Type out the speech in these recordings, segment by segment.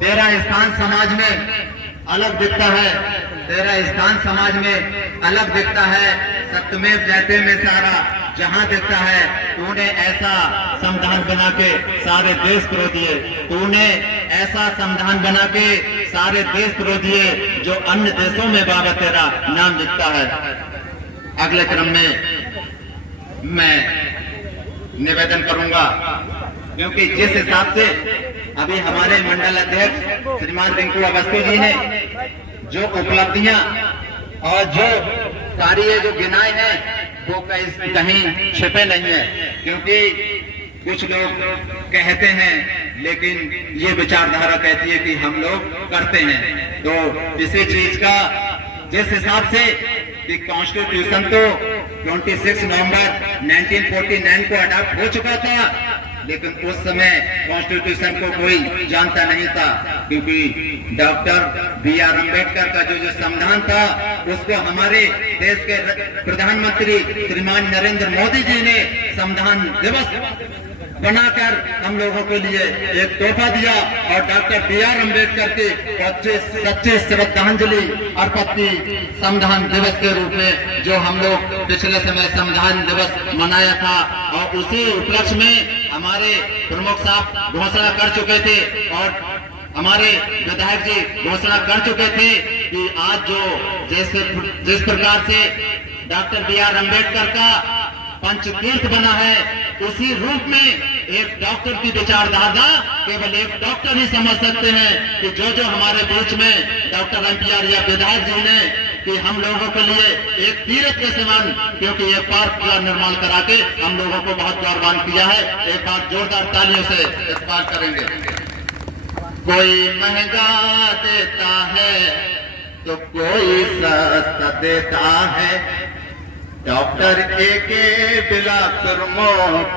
तेरा स्थान समाज में अलग दिखता है, तेरा स्थान समाज में अलग दिखता है। सत्यमेव जयते में सारा जहां दिखता है। तूने ऐसा संविधान बना के सारे देश को दिए, तूने ऐसा संविधान बना के सारे देश को दिए जो अन्य देशों में बाबा तेरा नाम दिखता है। अगले क्रम में मैं निवेदन करूंगा, क्योंकि जिस हिसाब से अभी हमारे मंडल अध्यक्ष श्रीमान रिंकू अवस्थी जी ने जो उपलब्धियां और जो कार्य जो गिनाए हैं वो कहीं छिपे नहीं है। क्योंकि कुछ लोग कहते हैं लेकिन ये विचारधारा कहती है कि हम लोग करते हैं। तो इसी चीज का जिस हिसाब से कि कॉन्स्टिट्यूशन तो 26 नवंबर 1949 को अडॉप्ट हो चुका था, लेकिन उस समय कॉन्स्टिट्यूशन को कोई जानता नहीं था, क्योंकि डॉक्टर B.R. अम्बेडकर का जो संविधान था उसको हमारे देश के प्रधानमंत्री श्रीमान नरेंद्र मोदी जी ने संविधान दिवस बनाकर हम लोगों के लिए एक तोहफा दिया और डॉक्टर B.R. अम्बेडकर के सच्ची श्रद्धांजलि अर्पित की संविधान दिवस के रूप में, जो हम लोग पिछले समय संविधान दिवस मनाया था। और उसी उपलक्ष्य में हमारे प्रमुख साहब घोषणा कर चुके थे और हमारे विधायक जी घोषणा कर चुके थे कि आज जो जिस प्रकार से डॉक्टर B.R. अम्बेडकर का पंचतीर्थ बना है, उसी रूप में एक डॉक्टर की विचारधारा केवल एक डॉक्टर ही समझ सकते हैं कि जो हमारे बीच में डॉक्टर NPR या विधायक जी ने कि हम लोगों के लिए एक तीर्थ के समान, क्योंकि एक पार्क का निर्माण करा के हम लोगों को बहुत गौरवान किया है। एक बार जोरदार तालियों से इस्तेमाल करेंगे। कोई महंगा देता है तो कोई सस्ता देता है, डॉक्टर A.K. बिलासपुर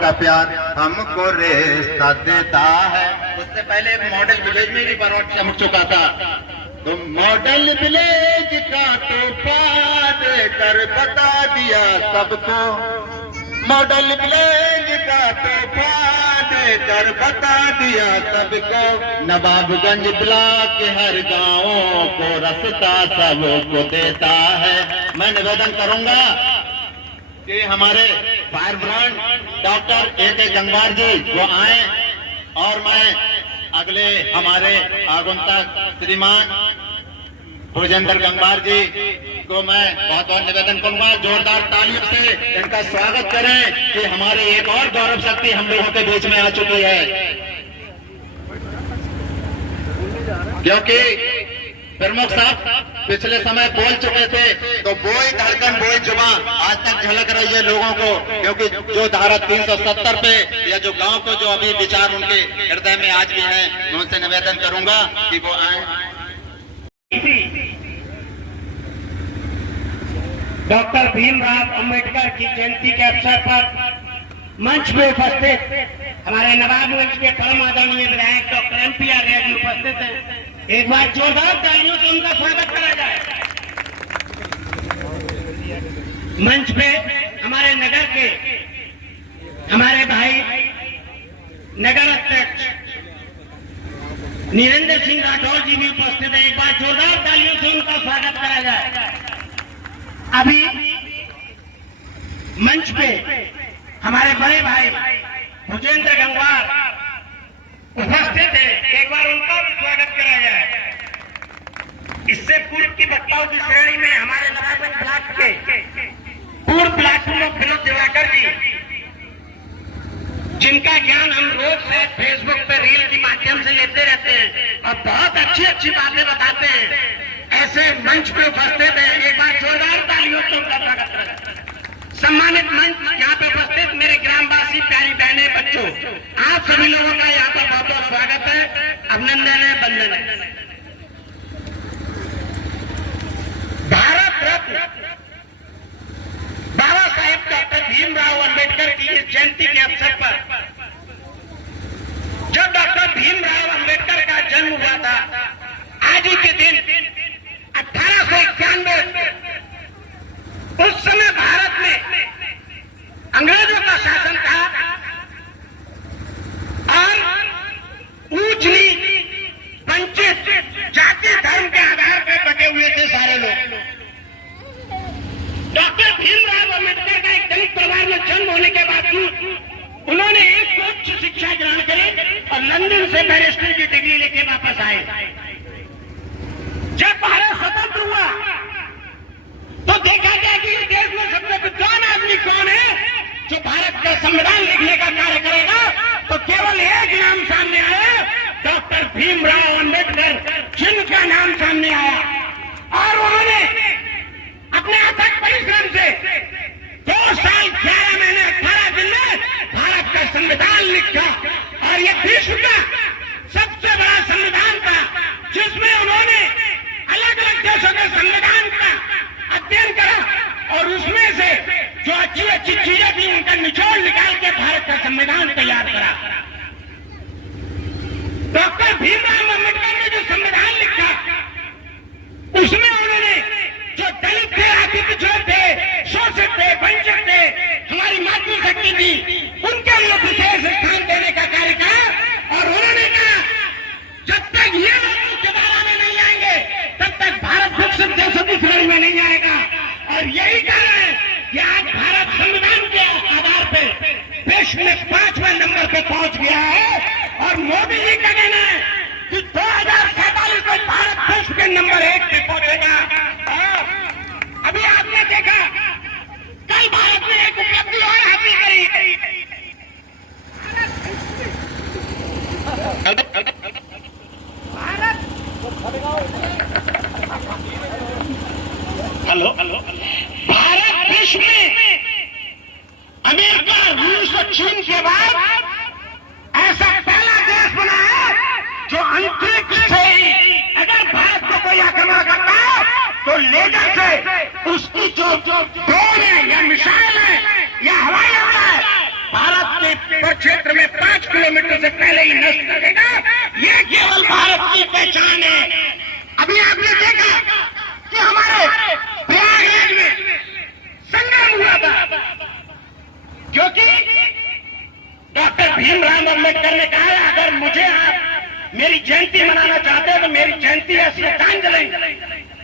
का प्यार हमको रिश्ता देता है। उससे पहले मॉडल विलेज में भी बरौट चमक चुका था। तो मॉडल विलेज का तोहफा देकर बता दिया सबको, मॉडल विलेज का तोहफा देकर बता दिया सबको, नवाबगंज ब्लॉक के हर गाँव को रास्ता सबको देता है। मैं निवेदन करूंगा कि हमारे firebrand doctor A.K. Gangwar ji वो आए और मैं अगले हमारे आगंतुक श्रीमान भुजेंद्र गंगवार जी को मैं बहुत बहुत निवेदन करूंगा, जोरदार तालियों से इनका स्वागत करें कि हमारी एक और गौरव शक्ति हम लोगों के बीच में आ चुकी है। क्योंकि प्रमुख साहब पिछले समय बोल चुके थे, तो बोई धड़कन बोई जुबान आज तक झलक रही है लोगों को। क्योंकि जो धारा 370 पे या जो गांव को जो अभी विचार उनके हृदय में आज भी है, मैं उनसे निवेदन करूंगा कि वो आए। डॉक्टर भीमराव अंबेडकर की जयंती के अवसर पर मंच में उपस्थित हमारे नवाबगंज के परम आदरणीय विधायक डॉक्टर NPR रेड्डी उपस्थित हैं। एक बार जोरदार तालियों से उनका स्वागत करा जाए। मंच पे हमारे नगर के हमारे भाई नगर अध्यक्ष नीरेंद्र सिंह राठौर जी भी उपस्थित हैं। एक बार जोरदार तालियों से उनका स्वागत करा जाए। अभी मंच पे हमारे बड़े भाई भुजेंद्र गंगवार उपस्थित है, एक बार उनका भी स्वागत करा जाए। इससे पूर्व की वक्ताओं की श्रेणी में हमारे नवाबगंज ब्लॉक के पूर्व ब्लॉक प्रमुख विनोद दिवाकर जी, जिनका ज्ञान हम रोज से फेसबुक पर रील के माध्यम से लेते रहते हैं और बहुत अच्छी अच्छी बातें बताते हैं, ऐसे मंच पे उपस्थित है। एक बार जोरदार तालियों से उनका स्वागत करें। सम्मानित मंच यहाँ पे उपस्थित मेरे ग्रामवासी, प्यारी बहनें, बच्चों, आप सभी लोगों का यहाँ पर बहुत बहुत स्वागत है, अभिनंदन है, वंदन है। भारत रत्न बाबा साहेब डॉक्टर भीमराव अम्बेडकर की इस जयंती के अवसर पर, जब डॉक्टर भीमराव अम्बेडकर का जन्म हुआ था, आज ही के दिन 1891, उस समय भारत में अंग्रेजों का शासन था और ऊंच नीच, वंचित उच्च शिक्षा ग्रहण करी और लंदन से बैरिस्टर की डिग्री लेके वापस आए। जब भारत स्वतंत्र हुआ तो देखा गया कि इस देश में सबसे विद्वान आदमी कौन है जो भारत का संविधान लिखने का कार्य करेगा, तो केवल एक नाम सामने आया, डॉक्टर भीमराव अंबेडकर, जिनका नाम सामने आया। और उन्होंने अपने अथक परिश्रम से 2 साल 11 महीने 18 दिन में भारत का संविधान लिखा। और ये विश्व का सबसे बड़ा संविधान था, जिसमें उन्होंने अलग अलग देशों के संविधान का अध्ययन करा और उसमें से जो अच्छी अच्छी चीजें थी उनका निचोड़ निकाल के भारत का संविधान तैयार करा। डॉक्टर भीमराव अम्बेडकर ने जो संविधान लिखा, उसमें उन्होंने जो दलित थे, आर्थिक पिछड़े थे, शोषित थे, वंचित थे, हमारी मातृशक्ति थी, उनके लिए विशेष स्थान देने का कार्य करा। और उन्होंने कहा जब तक ये लोग मुख्यधारा में नहीं आएंगे तब तक भारत विकसित देशों की श्रेणी में नहीं आएगा। और यही कारण है कि आज भारत संविधान के आधार पर विश्व में 5वें नंबर पे पहुंच गया है। और मोदी जी का कहना है कि 2047 में भारत विश्व के नंबर 1 पे पहुंचेगा। अभी आपने देखा कल भारत ने एक उपलब्धि और हासिल करी। हेलो, भारत विश्व में अमेरिका, रूस और चीन के बाद ऐसा पहला देश बना है जो अंतरिक्ष से ही अगर भारत को कोई आक्रमण करता है तो लेजर से उसकी जो ड्रोन है या मिसाइल है या हवाई हमला है, भारत के क्षेत्र में 5 किलोमीटर से पहले ही नष्ट कर देगा। ये केवल भारत की पहचान है। अभी आपने देखा कि हमारे प्रयागराज में संग्राम हुआ था, क्योंकि डॉक्टर भीमराव अम्बेडकर ने कहा अगर मुझे आप मेरी जयंती मनाना चाहते हो तो मेरी जयंती है श्रद्धांजलि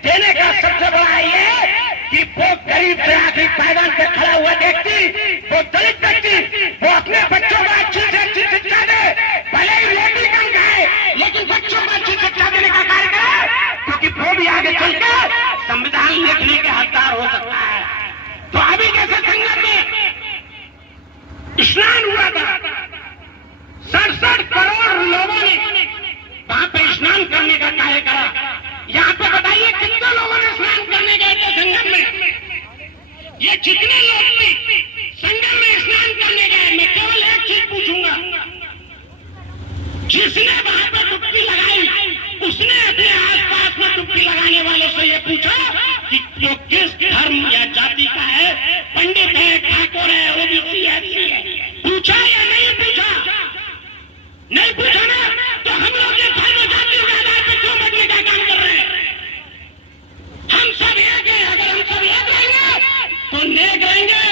देने का सबसे बड़ा ये है कि वो गरीब से आखिरी पायदान पे खड़ा हुआ व्यक्ति, वो दलित व्यक्ति, वो अपने बच्चों को अच्छी से अच्छी शिक्षा दे, भले ही रोटी कम खाए लेकिन बच्चों को अच्छी शिक्षा देने का कार्य करे, क्योंकि वो भी आगे चलकर संविधान लिखने के हकदार हो सकता है। तो अभी जैसे संगम में स्नान हुआ था, 67 करोड़ लोगों ने वहां पे स्नान करने का कार्य करा। यहाँ पे बताइए कितने लोगों ने स्नान करने गए थे संगम में? ये जितने लोग भी संगम में स्नान करने गए, मैं केवल एक चीज पूछूंगा, जिसने वहां पर डुबकी लगाई उसने अपने आसपास में डुबकी लगाने वालों से ये पूछा कि जो किस धर्म या जाति का है, पंडित है, ठाकुर है, ओबीसी है, पूछा या नहीं पूछा? नहीं पूछा ना, तो हम लोग ये धर्म जाति के आधार पर क्यों बदलने का काम कर रहे हैं? हम सब एक हैं। अगर हम सब एक रहेंगे तो नेक रहेंगे,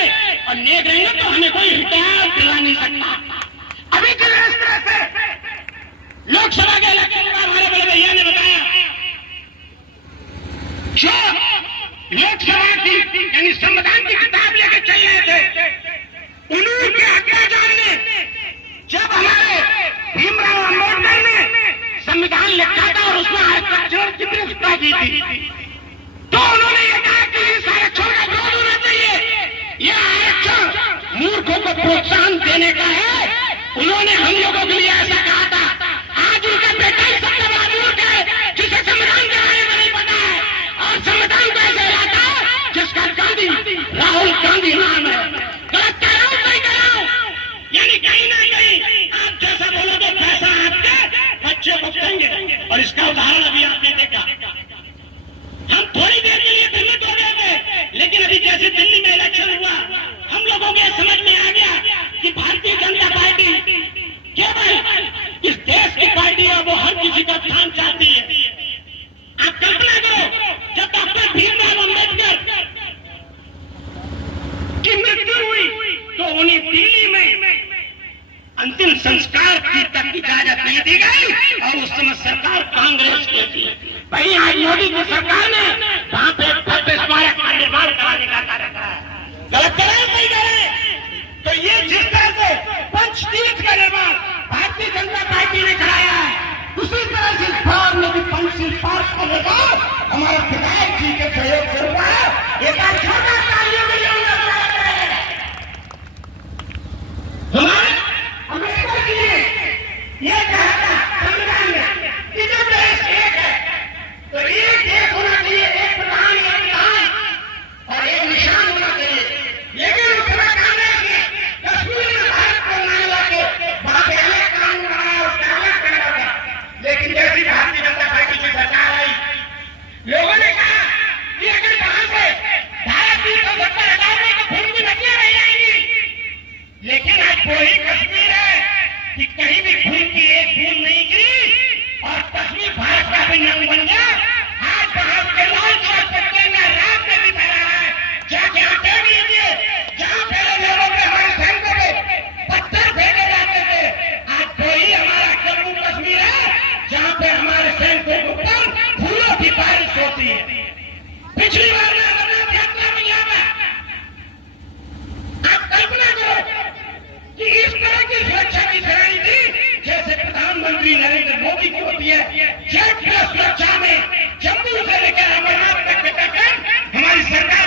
और नेक रहेंगे तो हमें कोई हिदायत दिला नहीं सकता। अभी जिस तरह से लोकसभा के इलेक्शन में हमारे बड़े भैया ने बताया, जो लोकसभा की यानी संविधान की किताब लेके चल रहे थे, उन्हीं के अत्याचार ने जब हमारे भीमराव अम्बेडकर ने संविधान लिखा था और उसमें आरक्षण की व्यवस्था की थी, तो उन्होंने ये कहा कि इस आरक्षण का विरोध होना चाहिए। यह आरक्षण मूर्खों को प्रोत्साहन देने का है। उन्होंने हम लोगों के लिए ऐसा कहा था। आज उनका बेटा ही सबसे बड़ा मूर्ख है, जिसे संविधान के बारे में नहीं पता है, और संविधान को ऐसे लाता है जिसका गांधी, राहुल गांधी नाम है। गलत कह रहा हूं, सही कह रहा हूं? यानी कहीं ना कहीं आप जैसा बोलोगे पैसा आपके बच्चे भुगतेंगे। और इसका उदाहरण अभी आपने देखा, हम थोड़ी देर के लिए भ्रमित हो गए थे, लेकिन अभी जैसे दिल्ली में इलेक्शन हुआ, हम लोगों के समझ में आ गया कि भारतीय जनता पार्टी केवल इस देश की पार्टी है, वो हर किसी का ध्यान चाहती है। आप कल्पना करो, जब डॉक्टर भीमराव अम्बेडकर की मृत्यु हुई तो उन्हें दिल्ली में अंतिम संस्कार की तक इजाजत नहीं दी गई, और उस समय सरकार कांग्रेस की थी। वहीं आज मोदी की सरकार ने वहां पे भव्य स्मारक का निर्माण कराने का कार्य करा है। गलत करें, सही करें? तो ये जिस तरह से पंच स्वच्छ तीर्थ का निर्माण भारतीय जनता पार्टी ने कराया है। उसी तरह से इस बार में भी पंचशील पार्क का निर्माण हमारे विधायक जी के सहयोग से हुआ है। एक बार जोरदार तालियों में हमारे अम्बेडकर जी ने यह कहा था संविधान में कि जो देश एक है तो एक देश होना चाहिए, एक प्रधान, एक विधान और एक निशान होना चाहिए। लेकिन उस समय कांग्रेस ने कश्मीर में भारत को मान लाके वहां पे अलग कानून बनाया, उसका अलग करना था। लेकिन जैसी भारतीय जनता पार्टी की सरकार आई, लोगों ने कहा कि अगर वहां से भारत 370,000 में तो भूमि नदियां रह जाएंगी। लेकिन आज वही कश्मीर है कि कहीं भी खून की एक बूंद नहीं गिरी और कश्मीर भारत का भी नाम बन गया। आज भारत के लाल चौक पर तिरंगा रात में भी फहरा रहा है। जाके आप देख लीजिए, जहां पहले लोगों पे हमारे सैनिकों पे पत्थर फेंके जाते थे, आज वही हमारा जम्मू कश्मीर है जहां पे हमारे सैनिकों के ऊपर फूलों की बारिश होती है। पिछली बार में अमरनाथ यात्रा में यहाँ पे आप कल्पना करो कि इस तरह की सुरक्षा की श्रेणी थी जैसे प्रधानमंत्री नरेंद्र मोदी की होती है। जेट प्लस सुरक्षा में जम्मू से लेकर अमरनाथ तक हमारी सरकार